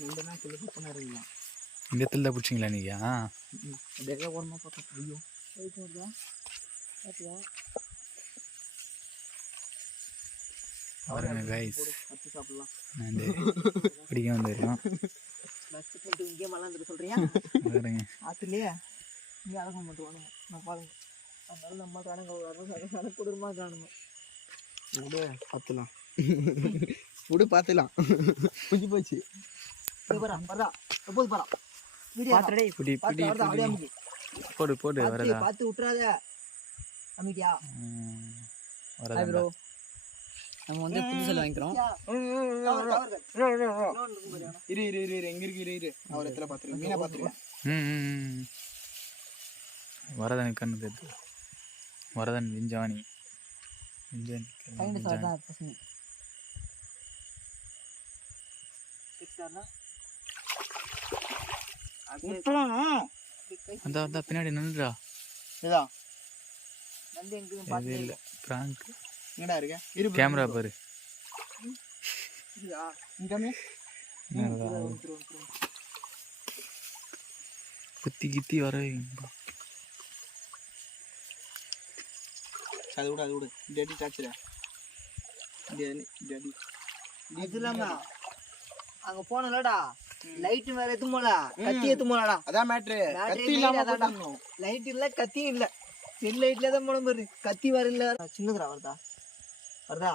நண்டுனா kilo பக்கம் இறங்கலாம் இந்த இடத்துல தான் பிடிச்சிங்களா நீங்க? அப்படியே ஓரமாக பார்த்தா ஐயோ. போயிட்டு வருதா பார்த்தியா? கைஸ் நண்டு பிடிக்க வந்துருக்கோம் இங்கே மலாந்துட்டு சொல்றியா? பாருங்க. ஆத்துலையே? இங்கே அழக மாட்டுவானுங்க நான் பாருங்க. அதனால நம்ம காணுங்க வர குடும்பமாக காணுங்க. விடு பார்த்துலாம். விடு பார்த்துலாம். புஞ்சி போச்சு. பிடி பிடி பார்த்து வருதா பார்த்து விட்டுறாத. அமைதியா. வரதா ப்ரோ நம்ம வந்து வாங்கிக்கிறோம். இரு இரு இரு இரு. எங்க இருக்கு இரு இரு. ஒரு இடத்துல பார்த்துருக்கேன் மீனை பார்த்துருக்கேன். வரதன் கண்ணு தெரியுது வரதன் விஞ்சானி விஞ்சானி சைடு சார் விஞ்சானி. தான் பசங்க அந்த அந்த பின்னாடி நின்றுடா இதா. எங்க இது பார்த்து இல்லை. பிராங்க் எங்கடா இருக்க? இரு. கேமரா பாரு. இதா. இங்கமே என்னடா? குத்தி கித்தி வர. அது விடு அது விடு. டேடி டாச்சுடா டேடி டேடி இல்லாம அங்க போனலடா லைட் வேற எத்து போல கத்தி போலடா அதான் மேட்ரு கத்தி இல்ல, இல்லாம. போட்டுருந்தோம். லைட் இல்ல கத்தியும் இல்ல. செல் லைட்ல தான் போன பாரு. கத்தி வர இல்ல. சின்னதுடா வருதா? வருதா?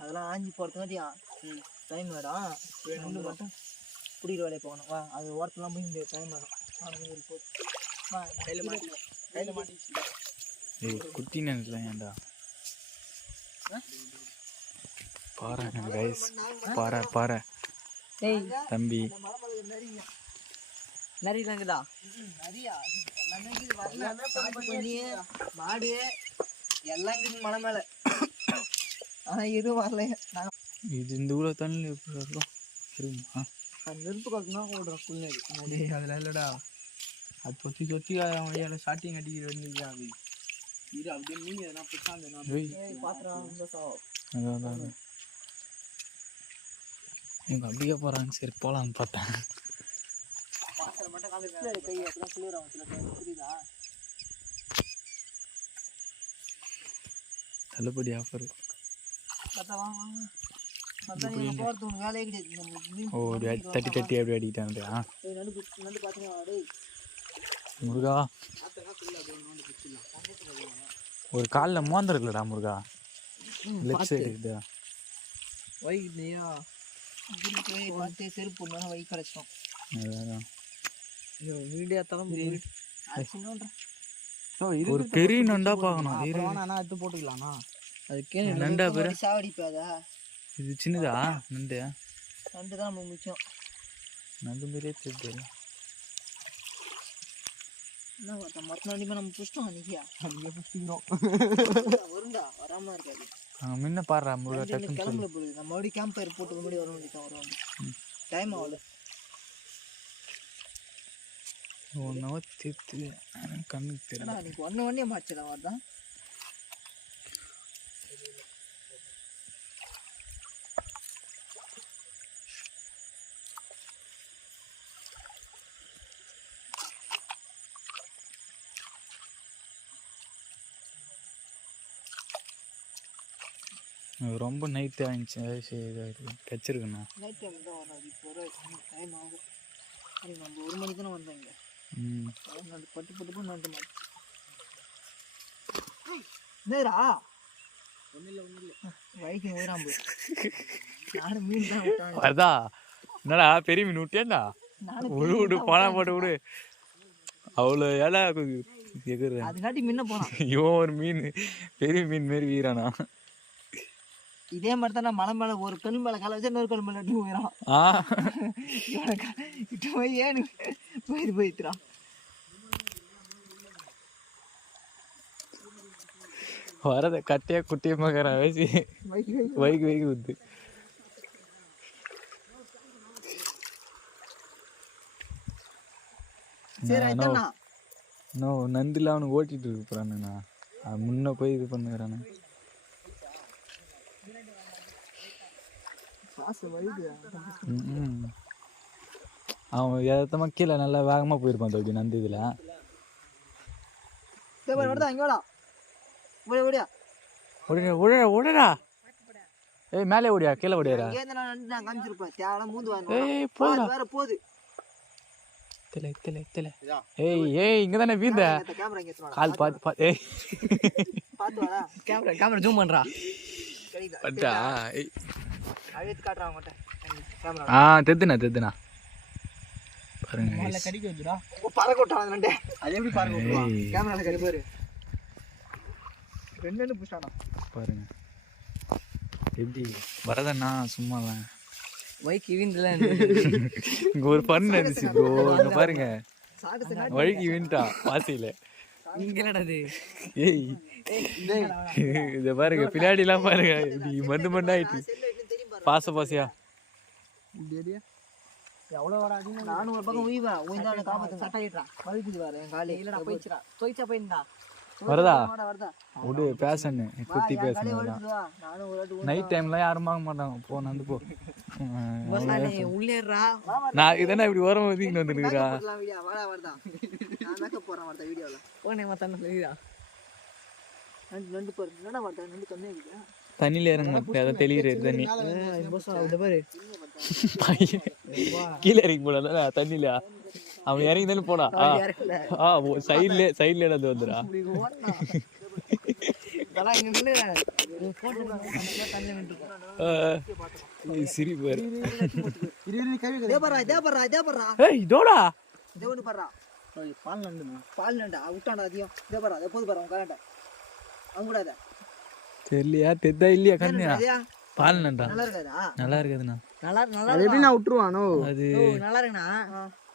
அதெல்லாம் ஆஞ்சி போறதுக்காட்டியா டைம் வேடம் ரெண்டு மட்டும் பிடிக்கிற வேலையை போகணும். வா அது ஓரத்துலாம் போய் டைம் போது. வா, கையில மாட்டி குத்தி நினைக்கல ஏன்டா? பாருங்க கைஸ் பாறை பாறை டேய் தம்பி. பண்ணி மாடு எல்லாம் மலை மேல ஆனா எதுவும் வரல இது இந்த ஊழ தண்ணியில் எப்படி இருக்கும் இருக்குமா நெருப்பு காக்கணும் ஓடுறோம் டேய் அதுல இல்லடா. அது சொத்தி சொத்தி அவன் வழியால ஸ்டார்டிங் அடிக்கிற வேண்டியது அது இது அப்படியே மீன் எதனா புதுசா இருந்ததுன்னா ஏய் பாத்திரம் இந்த சாவம் அதான் அதான் அதான். இவங்க அப்படியே போகிறாங்க சரி போகலான்னு பார்த்தேன். தள்ளுபடி ஆஃபர் ஓ தட்டி தட்டி அப்படி அடிக்கிட்டாங்க முருகா. ஒரு காலில் மோந்திருக்குலடா முருகா. லெஃப்ட் சைடு போய் பார்த்து செருப்பு போடணும் வை கிடைச்சிட்டோம் அதான். வீடியோ தரம் ஒரு பெரிய நண்டா பார்க்கணும். வேணா எடுத்து போட்டுக்கலாம்ண்ணா. அதுக்கே நண்டா பேரு. சாவடிப்பாதா இது சின்னதா? நண்டு. நண்டு தான் நமக்கு மிச்சம். நண்டு மாதிரியே தெரியுது. என்ன மற்ற நண்டிமே நம்ம புஷ்டம் அன்னைக்கியா அங்கே பிடிச்சிக்கிறோம் வருண்டா வராம இருக்காது. அங்கே முன்ன பாடுறா இன்னைக்கு டக்குன்னு கிளம்புல போகுது. நம்ம மறுபடியும் கேம்ப் ஃபயர் போட்டு முன்னாடி வர வேண்டியதான் வருவாங்க டைம் ஆகல ஒன் ஹவர் தீர்த்து கண்ணுக்கு தெரியல. அன்னைக்கு ஒன்று ஒன்னே மாச்சிடலாம் வரதான் ரொம்ப நைட்டு ஆயிடுச்சு. கச்சிருக்குண்ணா. நைட் டைம் தான் வரும் அது இப்போ டைம் ஆகும் சரி நம்ம ஒரு மணிக்கு தானே வந்தோம் இங்கே. ம். நண்டு பட்டு பட்டு போட்டு நண்டு மாட்டோம் என்னடா? மீன் பெரிய மீன் நானும் விடு விடு பணம் போட்டு விடு. அவ்வளோ ஏடா எகுற அதுக்காட்டி போனான். இவன் ஒரு மீன் பெரிய மீன் மாரி வீரானா? இதே மாதிரி தான் மலை மேலே ஒரு கல் மேலே கால வச்சு இன்னொரு கல் மேலே எட்டு போயிடான் ஆ. இட்டு போய் ஏன்னு போயிட்டு போயிட்டுறான் வரத கட்டையா குட்டியா மகரா வயசு. வைக்கு வைக்கு. ஆயிட்டாண்ணா நோ நந்தில அவனுக்கு ஓட்டிட்டு இருக்கு போறானுண்ணா. அது முன்ன போய் இது பண்ணுறானு காசு வயிறு ம் அவன் எதாத்தமாக கீழே நல்லா வேகமாக போயிருப்பான் தோப்பி நந்து இதில் ஏய் மேலே ஓடியா? கீழே ஓடியாரா ஏய் போடா வேற போகுது தில தில தில ஏய் ஏய் இங்கே தானே வீந்த. கால் பார்த்து ஏய் பார்த்து வாடா கேமரா கேமரா ஜூம் பட்டா ஏய் அழுத்து காட்டுறான் அவங்ககிட்ட கேமரா ஆ தெத்துண்ணா தெத்துண்ணா பாருங்க. கடிக்க வச்சுடா. ஓ பறக்க விட்டான் அது எப்படி பாருங்க ஏய், கேமரால கடி பாரு ரெண்டு புஷ்டானா பாருங்க. எப்படி? வரதண்ணா சும்மா தான் வைக்கு வீந்துல இங்க ஒரு பண்ணு இருந்துச்சு ப்ரோ இங்க பாருங்க. சாகச வழுக்கி வின்ட்டா பாசியில ஏய். இத பாருங்க பின்னாடி எல்லாம் பாருங்க. இப்படி மந்து மண்ணு ஆயிட்டு செல்ல வைக்கணும் தெரியும் பாரு பாச பாசியா? எவ்வளோ வராது நானும் ஒரு பக்கம் உயிவேன் உயிர்ந்தான காப்பாத்து. சட்டாயிட்டா வலிக்குது வேற என் காலி. இல்லடா போயிடுச்சுடா. தோய்ச்சா போயிருந்தா வருதா? வாடா பேசன்னு குத்தி பேசணும் நைட் டைம்ல யாரும் வாங்க மாட்டாங்க. போ நந்து போ. உள்ளேறா நான் இதென்ன இப்படி ஓரமா ஒதுக்கிட்டு வந்துருக்கா போடலாம் வீடியோ வாடா வருதா? நான் மேக்கப் போறேன் வருதா வீடியோல போனே மத்தான நண்டு நண்டு பாரு என்னடா வருதா? நண்டு கம்மியா இருக்குதா? தண்ணியில இறங்க மாட்டேன் அதான் தெளிகிற தண்ணி. பையன். கீழே இறங்கி போனா தண்ணியில? அவன் இறங்கி தானே போனா ஆ. சைட்ல சைட்ல நடந்து வந்துடா சிரிப்பாரு இதே பாரா இதே பாரா இதே பாரா ஏய் இதோடா? பால் நண்டுமா? பால் நண்டா? விட்டாண்டா அதிகம். இதே பாரா அதை போது பாரா கலாண்ட. அவங்க கூடாத தெரியலையா? தெத்தா இல்லையா கண்ணியா? பால் நண்டா நல்லா இருக்காதா? நல்லா இருக்குதுண்ணா. நல்லா நல்லா அது எப்படி நான் விட்டுருவானோ? அது நல்லா இருக்குண்ணா.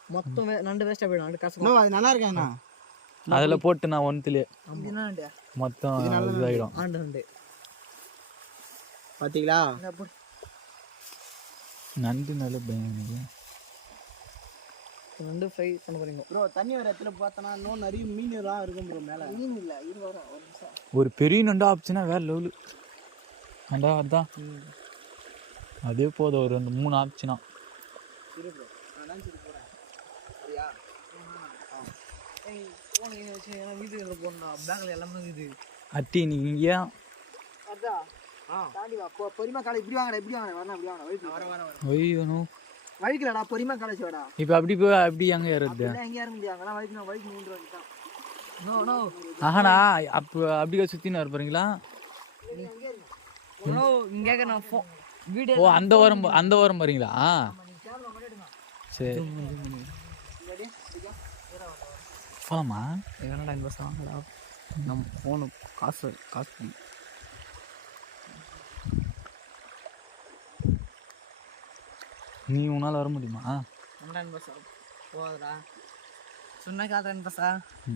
மொத்தம் வே- நண்டு வேஸ்டா போயிடும். நண்டு கசக்கும் அது நல்லா இருக்காண்ணா அதுல போட்டு நான் நண்டு? மொத்தம் இதாயிடும். ஆண்டு நண்டு. போடு. நண்டு நல்ல எனக்கு. நண்டு ஃப்ரை பண்ண போறீங்க. ப்ரோ தண்ணி வர இடத்துல பார்த்தனா இன்னும் நிறைய மீன் எல்லாம் இருக்கும் ப்ரோ மேல. மீன் இல்ல இது வரும் ஒரு நிமிஷம். ஒரு பெரிய நண்டா ஆச்சுன்னா வேற லெவலு நண்டா அதான். அதே போதும் ஒரு ரெண்டு மூணு ஆச்சுன்னா இரு ப்ரோ நான் நினச்சிட்டு போறேன். சரியா? ஏய் போன் இங்க வச்சு ஏன்னா வீட்டுக்கு போடணும் பேக்ல எல்லாமே இருக்குது. அட்டி நீ இங்கேயா அதா தாண்டி வா பொ- பொறுமையா காலை இப்படி வாங்கடா இப்படி வாங்கடா வரணும் இப்படி வாங்கடா வர வர ஒய்யணும் வழிக்கலடா பொறுமையா காலேஜ் வாடா. இப்போ அப்படி போய் அப்படி அங்கே ஏறுறது. எங்கேயா இருக்க முடியாது. அங்கெல்லாம் வழிக்கு நான் வழிக்கு மூன்று வந்துட்டான் நோ நோ ஆஹாண்ணா அப்போ அப்படியே சுற்றின்னு வர போறீங்களா? நோ இங்க நான் ஃபோன் வீடியோ ஓ அந்த ஓரம் அந்த ஓரம் போறீங்களா? சரி. போலாமா? என்னடா இந்த பஸ் வாங்கடா நம்ம ஃபோனு காசு காசு நீ உன்னால் வர முடியுமா? ஆன்லைன் பஸ் போகாதடா சொன்ன காதன் பஸ்ஸா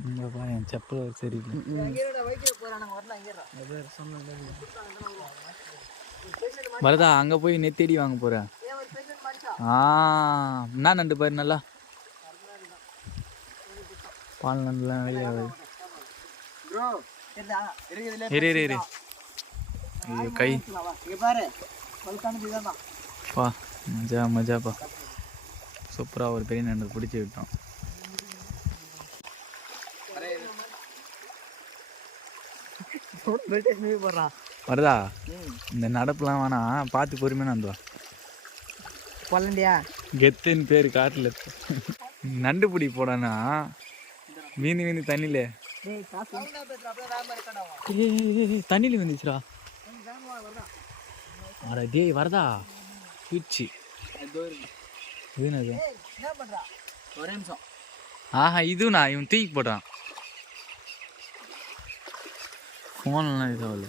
இங்கப்பா என் செப்பல் சொன்னது வரதா அங்கே போய் நெத்தேடி வாங்க போகிறேன் ஆ என்ன நண்டு பாரு நல்லா. பால் நண்டுலாம் இருக்குதுல இரு இரு இரு. ஐயோ கை. வா பாரு. பா. மஜா மஜாப்பா சூப்பராக ஒரு பெரிய நண்டு பிடிச்சி விட்டோம் வருதா? இந்த நடப்புலாம் வேணாம் பார்த்து பொறுமையாக நந்து வா. பல்லண்டியா கெத்துன்னு பேர் காட்டில். நண்டு பிடி போடானா? வீந்து வீந்து தண்ணியில் தண்ணியில் வந்துச்சுடா அட டேய் வரதா? பூச்சி இது என்னது என்ன பண்றா? ஒரே நிமிஷம். ஆஹா இதுண்ணா இவன் தூக்கி போட்டான். ஃபோன்லாம் இதாகல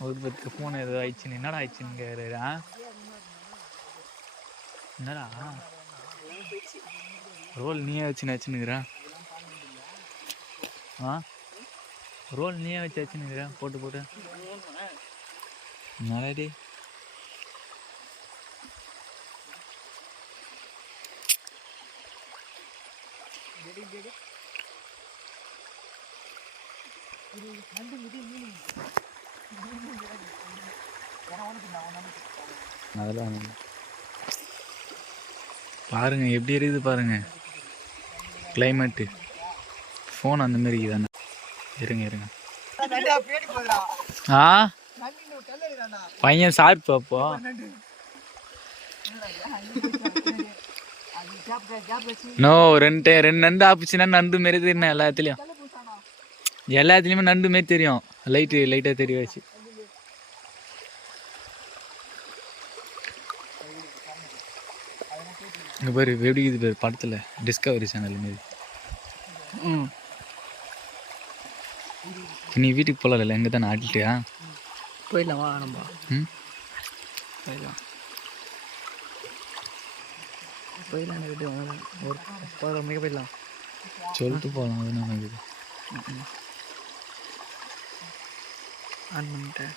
ஒரு பத்து ஃபோன் ஏதோ ஆயிடுச்சுன்னு. என்னடா ஆயிடுச்சுன்னு கேட்குறா என்னடா? ரோல் நீயே வச்சு வச்சுன்னுக்குற ஆ? ரோல் நீயே வச்சு வச்சுன்னுக்குற போட்டு போட்டு. என்னடா அதெல்லாம் பாருங்க எப்படி இருக்குது பாருங்க. கிளைமேட்டு ஃபோன் அந்த மாதிரி தானே இருங்க இருங்க. ஆ? பையன் சாப்பிட்டு அப்போ நோ ரெண்டு ரெண்டு நண்டு ஆப்பிச்சுன்னா நண்டு மாரி தெரியும் எல்லாத்துலேயும். எல்லாத்துலேயுமே நண்டு மாரி தெரியும் லைட்டு லைட்டாக தெரிய வச்சு. இங்கே பாரு எப்படி இது பாரு படத்தில். டிஸ்கவரி சேனல் மாரி ம். நீ வீட்டுக்கு போகல எங்கே தானே ஆட்டிட்டியா போயிடலாம் வா நம்ம? ம்? போயிடலாம். போயிடலாம். விட்டு ஒரு பதினோரு மணிக்கு போயிடலாம். சொல்லிட்டு போகலாம் அது நமக்கு ஆன் பண்ணிட்டேன்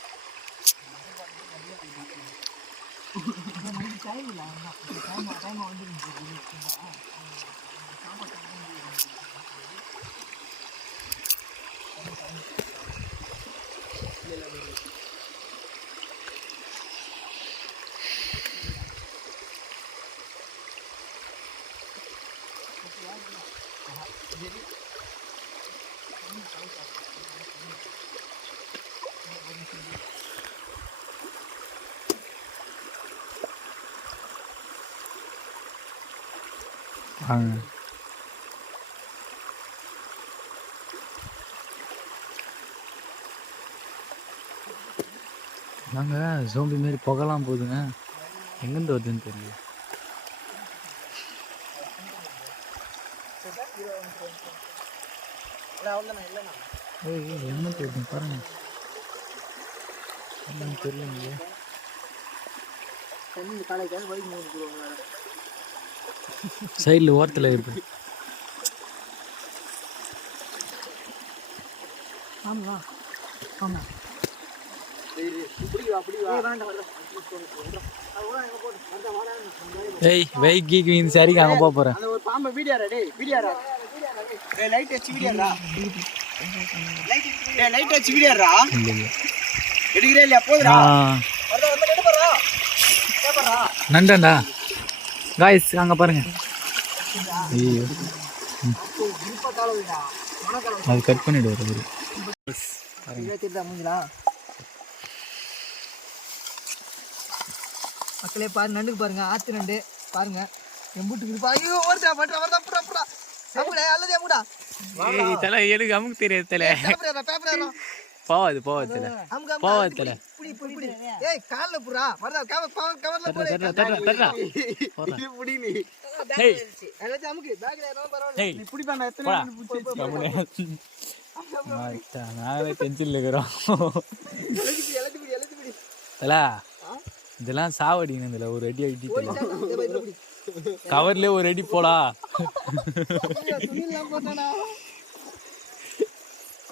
வாங்க நாங்கள் சோம்பி மாரி புகலாம் போகுதுங்க எங்கேருந்து வருதுன்னு தெரியல அவ்வளோதான் இல்லைண்ணா ஏய் ஏய், என்ன தெரியுது பாருங்க என்னன்னு தெரியலைங்களே தண்ணி இந்த காலைக்காக பைக் மூணு சைடில் ஓரத்தில் இருக்கு. ஆமா ஆமா. ஏய் வெய் கீக்கு இந்த சரிக்கு அங்கே போக போகிறேன் அந்த ஒரு பாம்பை வீடியாரா டேய் வீடியாரா டேய் லைட் வச்சு வீடியாரா லைட் டேய் லைட் வச்சு வீடியாரா எடுக்கிறே போதுடா வந்து கேப்பறா நண்டண்டா காய்ஸ் அங்கே பாருங்க. ஐயோ. அது கட் பண்ணிடுவார் அவரு மக்களே பாரு நண்டுக்கு பாருங்க. ஆத்து நண்டு. பாருங்க. எம்புட்டுக்கு ஐயோ வருதா பண்றா வருதா புறா புறா அமுடா அல்லது அமுடா தலை எனக்கு அமுக்கு தெரியாது தலை. பேப்பரா பேப்பரா போவாது போவாது தலை அமுக போவாது தலை புடி புடி புடி. ஏய் கால்ல புறா வருதா கவர் கவர் கவர்ல போடு. இது நீ. ஏய். அமுக்கு. பேக்ல பரவாயில்ல. நீ பண்ண டென்ஷன்ல இருக்கிறோம். புடி தல இதெல்லாம் சாவடிங்க இதுல ஒரு அடி மாதிரி புடி கவர்ல ஒரு அடி போடா. போட்டானா?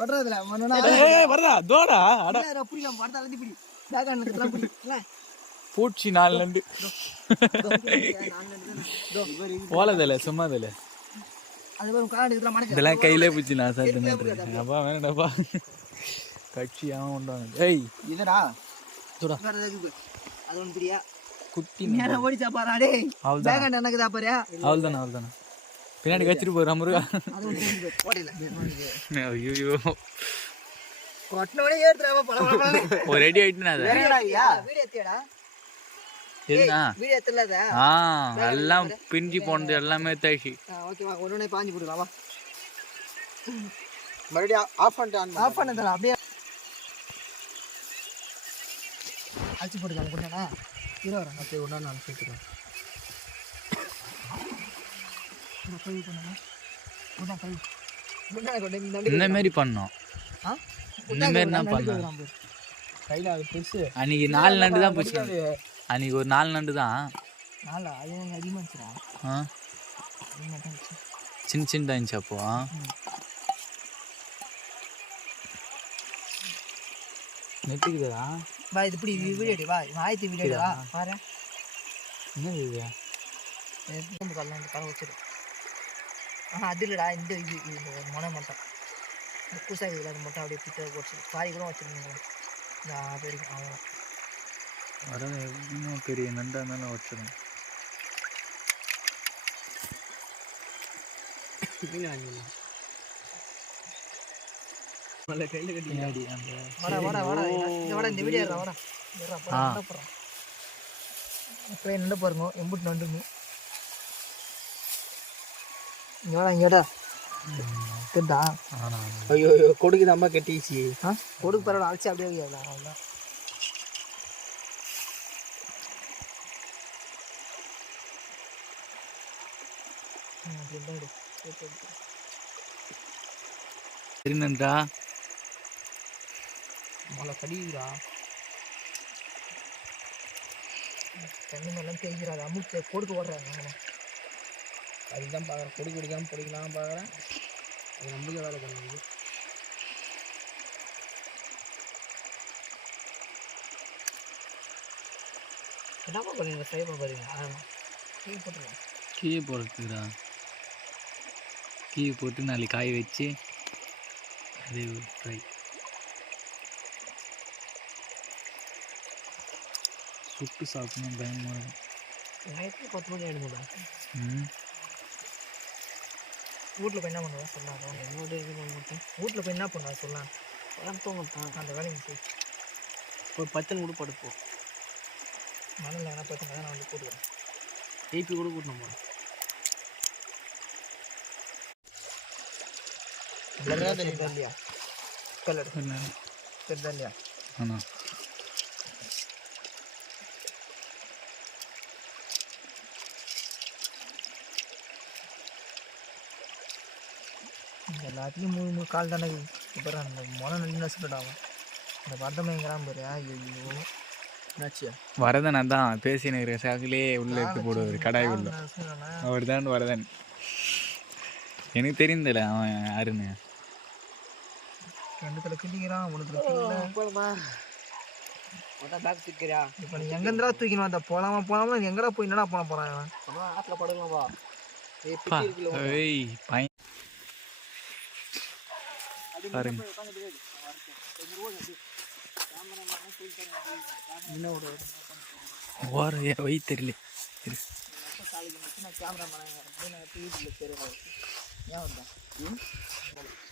ஏய் வரதா தோடா அட. புடிக்கலாம் படத்தை எல்லாத்தையும் புடி பேக் அண்ணன் புடி பூச்சி நாலு நண்டு போலதில்ல சும்மா இதில்ல அது பேரும் காடு இதெல்லாம் கையிலே பூச்சி நான் மாட்டேன் அப்பா வேணாடப்பா கட்சி அவன் உண்டாங்க ஏய் இதடா தூடா. அது ஒண்ணு தெரியா குட்டி நேரம் ஓடிச்சா பாரு டேய். அவள்தான்? பேக் அண்ணன் எனக்குதா பாரு? அவள் தானே அவள் தானே பின்னாடி கச்சிட்டு போறா முருகா. ஐயோ. ஒரு அடி ஆயிட்டுனா எல்லாம் பிரிஞ்சு போனது எல்லாமே தாய்ச்சி. பாஞ்சு வா. மறுபடியும் ஆஃப் பண்ணிட்டு ஆஃப் பண்ணதல அப்படியே. அழிச்சு போட்டுக்கலாம் கொண்டாடா இரு வரேன் அப்படியே ஒன்றா நான் சேர்த்துக்கிறேன் கழுவி பண்ணணும் கொண்டா கழுவி கொண்டா கொண்டா இந்த மாதிரி பண்ணோம். இந்த மாதிரி என்ன நண்டு பண்ண கழுவுறான் பாரு. கையில் அது பெருசு அன்னைக்கு நாலு நண்டு தான் பிடிச்சாங்க அன்னைக்கு ஒரு நாலு நண்டு தான் சின்ன சின்னதாக இருந்துச்சு அப்போ? நெட்டுக்குதா வா இது இப்படி வீடியோ எடு வா ஆயத்தி வீடியோ எடு வா பாரு. என்ன கரை வச்சிரு. ஆ அது இல்லைடா இந்த இது இது முனை மட்டும் இந்த கூசா இதில் அது மட்டும் அப்படியே பிட்ட போச்சு பாதி கூட வச்சிருந்தீங்க அது வரைக்கும் அவ்வளோ வர இன்னும் பெரிய நண்டாக இருந்தாலும் வச்சிடும் மீன் வாங்கிடலாம் மலை கையில் கட்டி பின்னாடி அந்த வாடா வாடா வாடா இந்த வாடா இந்த வீடியோ வாடா ஏறா, போடா, ஆ. நண்டை போடுறா. அப்படியே நண்டு பாருங்க எம்புட்டு நண்டுங்க இங்க வாடா இங்க வாடா தெரிதா ஆனா ஐயோ ஐயோ கொடுக்குது அம்மா கட்டிச்சு ஆ கொடுக்கு பரவாயில்ல அழைச்சி அப்படியே வைக்காதா அவ்வளோதான் சரி நன்றா மழை கடிக்கிறா தண்ணி மேலாம் தேய்க்கிறாது அமுக்கு கொடுக்க ஓடுறாங்க அதுதான் பார்க்குறேன் கொடி கொடுக்காம பிடிக்கலாம் பார்க்குறேன் அது நம்மளுக்கே வேலை பண்ணுது என்னப்பா பண்ணுறீங்க சைபர் பாருங்க டீ போட்டுருங்க கீ போடுறதுக்குடா கீ போட்டு நாளைக்கு காய வச்சு அதே ஃப்ரை சுட்டு சாப்பிடணும் பயமாக இருக்கும் நைட்டு பத்து மணி ஆயிடுங்களா ம். வீட்டில் போய் என்ன பண்ணுவா? சொல்லாத. என்னோட இது பண்ண மாட்டேன். வீட்டில் போய் என்ன பண்ணுவா? சொல்லலாம் தூங்கத்தான் அந்த வேலையை போய் ஒரு பத்து கூட படுப்போம் மணல் வேணா பார்த்துங்க நான் வந்து போடுவேன் ஏபி கூட கூட்டணும் போகிறேன் தெரியுதா? இல்லையா கல்லடு தெரியுதா இல்லையா ஆனா. எல்லாத்துலேயும் மூணு மூணு கால் தானே இப்போ அந்த முனை நல்லி நசுக்கிட்டாவும் இந்த பந்தமைங்கிறான் பாரு. ஐயோ என்னாச்சியா வரதன் அதான் பேசினுக்கிற சாக்கிலே உள்ள எடுத்து போடுவார் கடாய் உள்ள. அவர் தான் வரதன். எனக்கு தெரிந்தல அவன் யாருன்னு. ரெண்டுத்துல கிள்ளிக்கிறான் ஒன்றுத்துல கிள்ள உடனே பேக் தூக்கிறியா இப்போ நீ எங்கேருந்தா தூக்கினு வந்த? போலாமா போலாமா? எங்கடா போய் என்னடா இவன்? அம்மா ஆற்றுல படுக்கலாம்? வா ஏய் பா, பிடி இருக்குல்ல ஏய் பையன் பாருங்க. ஏன் வை தெரியல.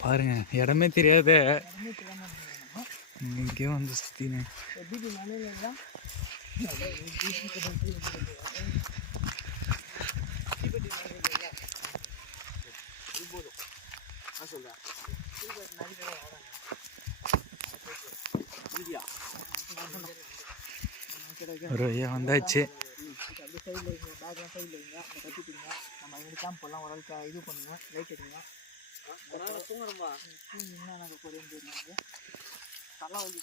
பாருங்க இடமே தெரியாத. இங்கேயும் வந்து சுத்தினேன் ஒரு ஐயா வந்தாச்சு அப்படியே சைடில் வைங்க பேக்லாம் சைடில் வைங்க அந்த கட்டி பிடிங்க நம்ம ஐநூறு கேம்ப் எல்லாம் ஓரளவுக்கு இது பண்ணுங்க லைட் எடுங்க தூங்குறோமா என்ன நாங்கள் போகிறேன்னு தெரியுங்க தலை வலி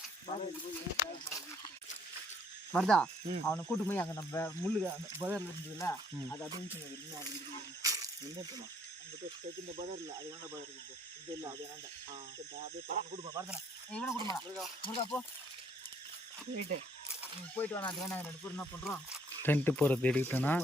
வருதா ம். அவனை கூட்டு போய் அங்கே நம்ம முள்ளு பதரில் இருந்ததுல. அது அப்படியே சொன்னது அது எங்கே இருக்கணும் அங்கே போய் இந்த பதரில் அது வேண்டாம் பதர் இருக்குது இந்த இல்லை அது வேண்டாம் சரிடா, அப்படியே படம் கொடுப்பா வருதுண்ணா இவனை கொடுமா முருகா போ போயிட்டு நீ போயிட்டு வா அது வேணாங்க ரெண்டு பேரும் என்ன பண்ணுறோம் டென்ட்டு போகிறது எடுக்கிட்டேன்னா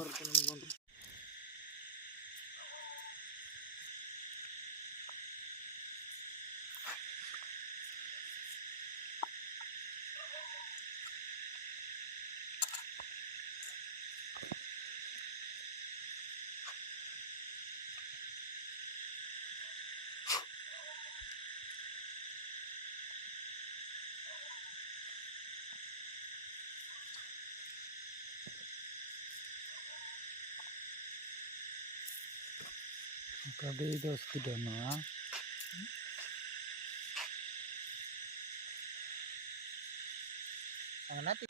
அப்படியே இதை வச்சுக்கிட்டு வரணும் அங்கே நேற்று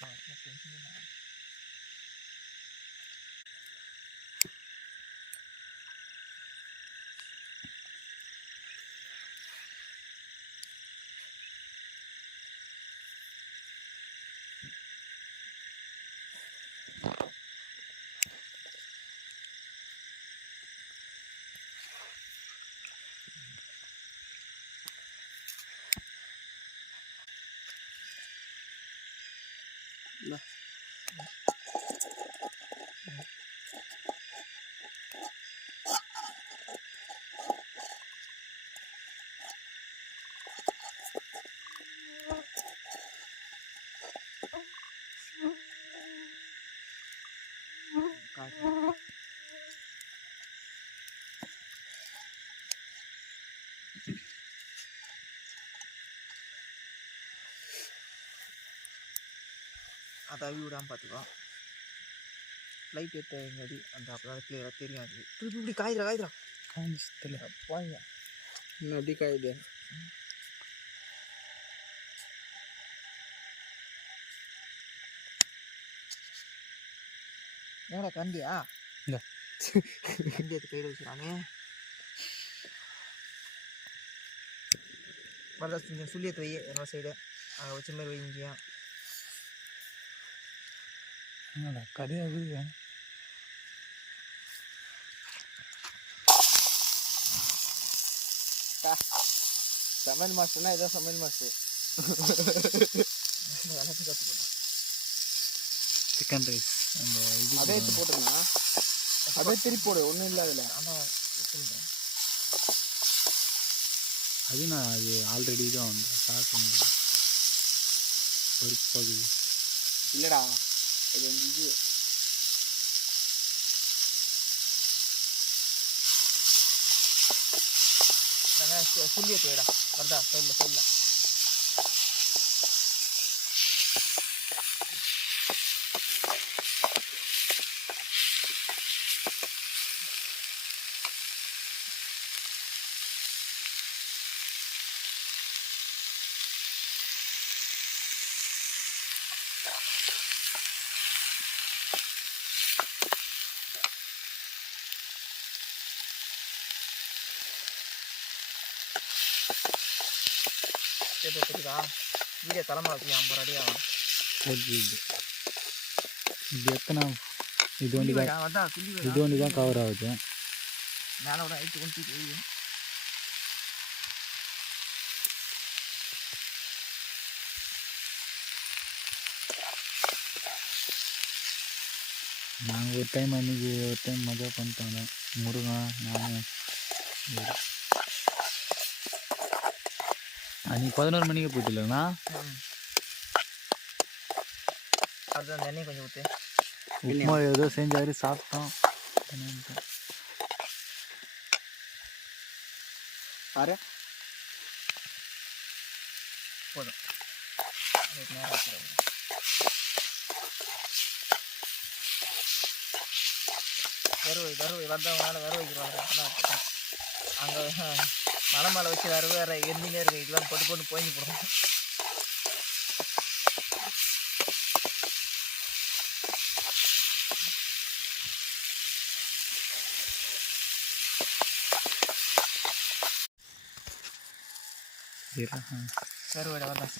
இது எடுத்து போனா வெங்காயம் அரிச்சா அதை விடாமல் பார்த்துக்கோ லைட் ஏற்ற எங்கடி? அந்த அப்போ தான் கிளியராக தெரியும் அது திருப்பி இப்படி காய்துரா காய்துரா காஞ்சித்தில் போங்க இன்னும் அப்படி காயுது ஏடா கண்டியா இந்தா. கண்டி எடுத்து கையில் வச்சுறானே வரதா கொஞ்சம் எடுத்து வை என்னோட சைடு அங்கே வச்ச மாதிரி வை இங்கேயா. என்னடா கதையாகுது சமையல் மாஸ்டர்னா இதான் சமையல் மாஸ்டர். எல்லாத்தையும் கற்றுக்கிட்டேன் சிக்கன் ரைஸ் அந்த இது அதே எடுத்து போட்டுருந்தா அதே திருப்பி போடு ஒன்றும் இல்லை அதில். ஆனால் அது நான் அது ஆல்ரெடி தான் வந்து பார்க்க முடியும் பருப்பாகுது இல்லைடா. இது சொல்லியே போயிடா நாங்கள் சொல்ல சொல்ல வைடா வரதா சைடில் சைடில் சரி தெரியுதா வீடியோ தலைமை வச்சு ஐம்பது அடி ஆகும். ஓகே இது எத்தனை? இது ஒண்டி தான் இது ஒண்டி தான் கவர் ஆகுது. மேலே விட ஹைட்டு கொண்டு போய் நாங்கள் ஒரு டைம் அன்னைக்கு ஒரு டைம் மஜா பண்ணிட்டாங்க. முருகன் நான் அன்னைக்கு பதினோரு மணிக்கு போயிட்டு இல்லைண்ணா அடுத்து அந்த எண்ணெய் கொஞ்சம் ஊற்று உப்புமா ஏதோ செஞ்சாரு சாப்பிட்டோம். பாரு. போதும். வெறுவை வெறுவை வந்தவங்களால வைக்கிறாங்க அங்கே. மலை மேலே வச்சு வேறு வேறு எந்தினே இருக்கு இதெல்லாம் போட்டு போட்டு போய் போடுவோம். வெறுவை வரதான்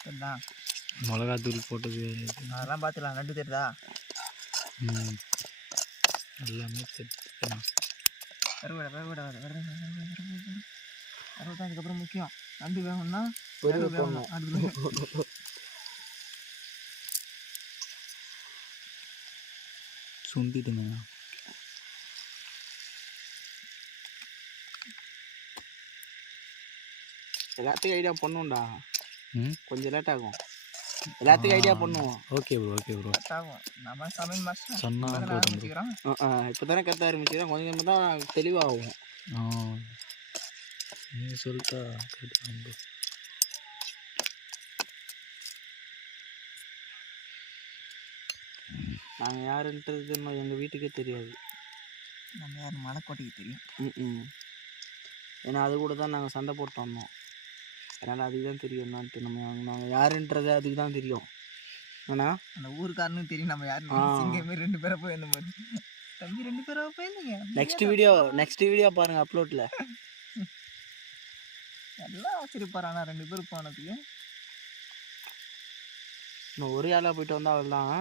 சரிதா மிளகாத்தூள் போட்டது. அதெல்லாம் பார்த்துக்கலாம். நண்டு தெரியுதா ம். எல்லாமே தெரிஞ்சுக்கணும் வெறுவை வெறுவை வெறுவை வெறுவை தான் இதுக்கப்புறம் முக்கியம் நண்டு வேணும்னா வெறுவை வெறுவை வேணும். அடுத்து சுண்டிட்டுங்க. எல்லாத்துக்கும் ஐடியா பண்ணுவோம்டா ம்? கொஞ்சம் லேட் ஆகும். எல்லாத்துக்கும் ஐடியா பண்ணுவோம். ஓகே ப்ரோ ஓகே ப்ரோ நம்ம சமையல் மாஸ்டர் சொன்னா. ஆரம்பிச்சுக்கிறோம்? இப்போ தானே கற்று ஆரம்பிச்சுதான் கொஞ்சம் கொஞ்சமாக தான் தெளிவாகும். ஆ. நீ சொல்லிட்டா bro. நாங்கள் யாருன்றது இன்னும் எங்கள் வீட்டுக்கே தெரியாது. நம்ம யார் மலைக்கோட்டைக்கு தெரியும். ம் ம் ஏன்னா அது கூட தான் நாங்கள் சண்டை போட்டு வந்தோம். அதனால் அதுக்கு தான் தெரியும் என்னான்ட்டு. நம்ம நாங்கள் யாருன்றது அதுக்கு தான் தெரியும். ஆனா அந்த ஊருக்காரனுக்கு தெரியும் நம்ம யாரு. ஆ. சிங்கமே ரெண்டு பேரை போயிருந்த மாதிரி. தம்பி ரெண்டு பேரா போயிருந்தீங்க? நெக்ஸ்ட் வீடியோ நெக்ஸ்ட் வீடியோ பாருங்க அப்லோட்ல எல்லாம் ஆச்சரியப்பாரு ஆனா ரெண்டு பேரும் போனதுக்கு. இன்னும் ஒரே ஆளாக போயிட்டு வந்தா அவள் தான்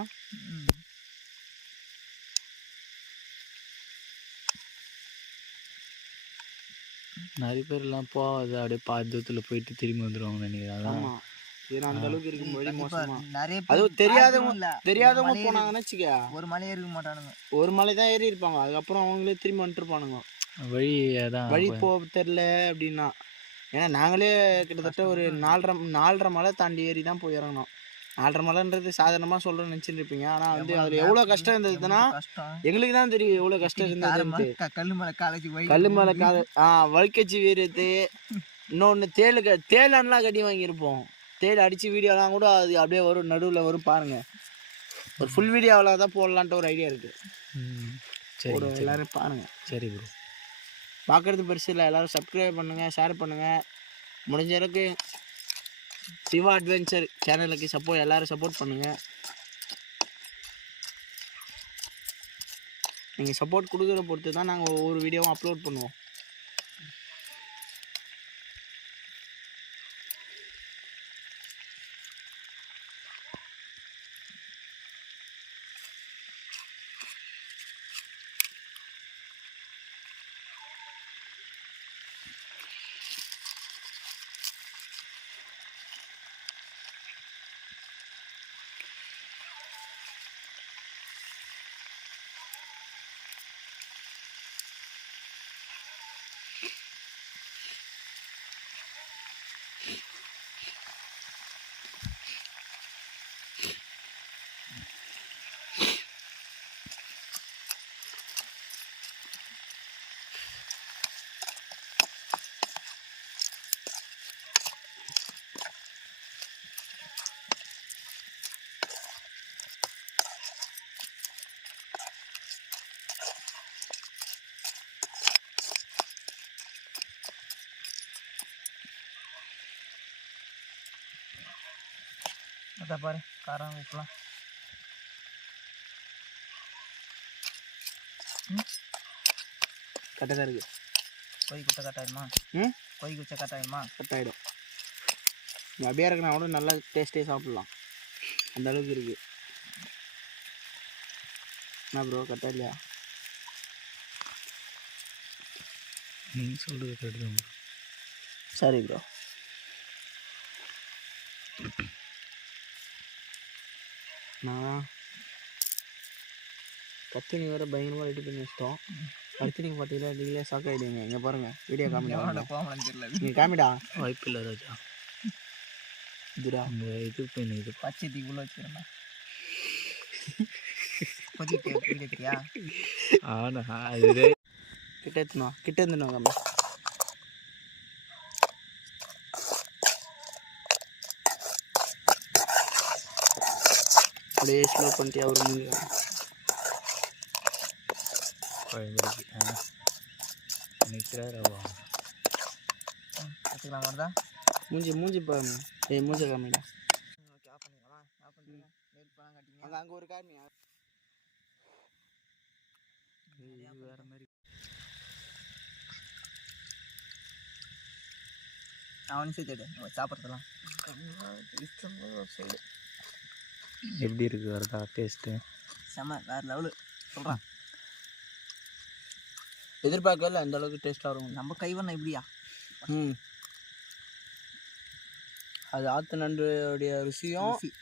நிறைய பேர்லாம் போகாது அப்படியே பாதத்தில் போயிட்டு திரும்பி வந்துடுவாங்க நினைக்கிறேன். அதான். ஆமா. ஏன்னா அந்த அளவுக்கு இருக்கும் வழி மோசமா. நிறைய அதுவும் தெரியாதவங்க- இல்ல. தெரியாதவங்க மலை போனாங்கன்னு வச்சுக்க. ஒரு மலை இருக்க மாட்டானுங்க. ஒரு மலை தான் ஏறி இருப்பாங்க. அதுக்கப்புறம் அவங்களே திரும்பி வந்துட்டுருப்பானுங்க. வழி அதான். வழி போக தெரில அப்படின்னா. ஏன்னா நாங்களே கிட்டத்தட்ட ஒரு நாலரை நாலரை மலை தாண்டி ஏறி தான் போய் இறங்கணும் நாலரை மலைன்றது சாதாரணமாக சொல்கிறேன்னு நினச்சிட்டு இருப்பீங்க ஆனால் வந்து அதில் எவ்வளோ கஷ்டம் இருந்ததுன்னா எங்களுக்கு தான் தெரியும் எவ்வளோ கஷ்டம் இருந்ததுன்ட்டு. க- கல்லு மலை காலேஜ் போய் கல்லு மேலே கால ஆ வழுக்கச்சி வீரத்து இன்னொன்று தேளு க தேளான்லாம் கட்டி வாங்கியிருப்போம். தேள் அடித்து வீடியோலாம் கூட அது அப்படியே வரும் நடுவில் வரும் பாருங்க. ஒரு ஃபுல் வீடியோவில் தான் போடலான்ட்டு ஒரு ஐடியா இருக்குது. சரி. எல்லாரும் பாருங்க. சரி ப்ரோ பார்க்குறது பெருசு இல்லை எல்லாரும் சப்ஸ்கிரைப் பண்ணுங்கள் ஷேர் பண்ணுங்கள் முடிஞ்ச அளவுக்கு சிவா அட்வென்ச்சர் சேனலுக்கு சப்போர்ட் எல்லாரும் சப்போர்ட் பண்ணுங்கள் நீங்கள் சப்போர்ட் கொடுக்குற பொறுத்து தான் நாங்கள் ஒவ்வொரு வீடியோவும் அப்லோட் பண்ணுவோம். அதான் பாரு. காரம் உப்புலாம் கரெக்டாக தான் இருக்குது கொய் குச்சை கட்டாயிடுமா ம்? கொய் குச்சை கட்டாயிடுமா. கட் ஆகிடும் நீ அப்படியே இருக்குன்னா கூட நல்லா டேஸ்ட்டே சாப்பிட்லாம். அந்த அளவுக்கு இருக்குது என்ன ப்ரோ கரெக்டாக இல்லையா? நீங்கள் சொல்கிறது கரெக்டு தான் bro. சரி ப்ரோ நான் கத்தினி வேறு பயங்கரமாக ரெடி பண்ணி வச்சிட்டோம். அடுத்து நீங்கள் பார்த்தீங்கன்னா நீங்களே ஷாக் ஆகிடுவீங்க இங்கே பாருங்கள் வீடியோ காமிடா போகலான்னு தெரியல. நீங்கள் காமிடா வாய்ப்பு இல்லை ராஜா. இதுடா. அந்த இது பெண் இது பச்சை தீ உள்ள வச்சுக்கிறேன் கிட்ட எத்தணும் கிட்ட இருந்துணும் அப்படியே ஸ்லோ பண்ணிட்டு அவர் வருதா மூஞ்சி மூஞ்சி பாருங்க ஏய் மூஞ்சி காமிடா அங்கே அங்கே ஒரு காமி வேறு மாதிரி அவனு சேர்த்துடு சாப்பிட்றதுலாம் சைடு எப்படி இருக்கு வரதா டேஸ்ட்டு செம்ம வேற லெவலு சொல்கிறான் எதிர்பார்க்கல அந்த அளவுக்கு டேஸ்ட்டாக இருக்கும் நம்ம கைவண்ணம் இப்படியா? ம். அது ஆற்று நண்டுடைய ருசியும் ருசி.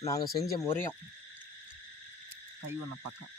நாங்கள் செஞ்ச முறையும். கைவண்ணம் பக்கம்.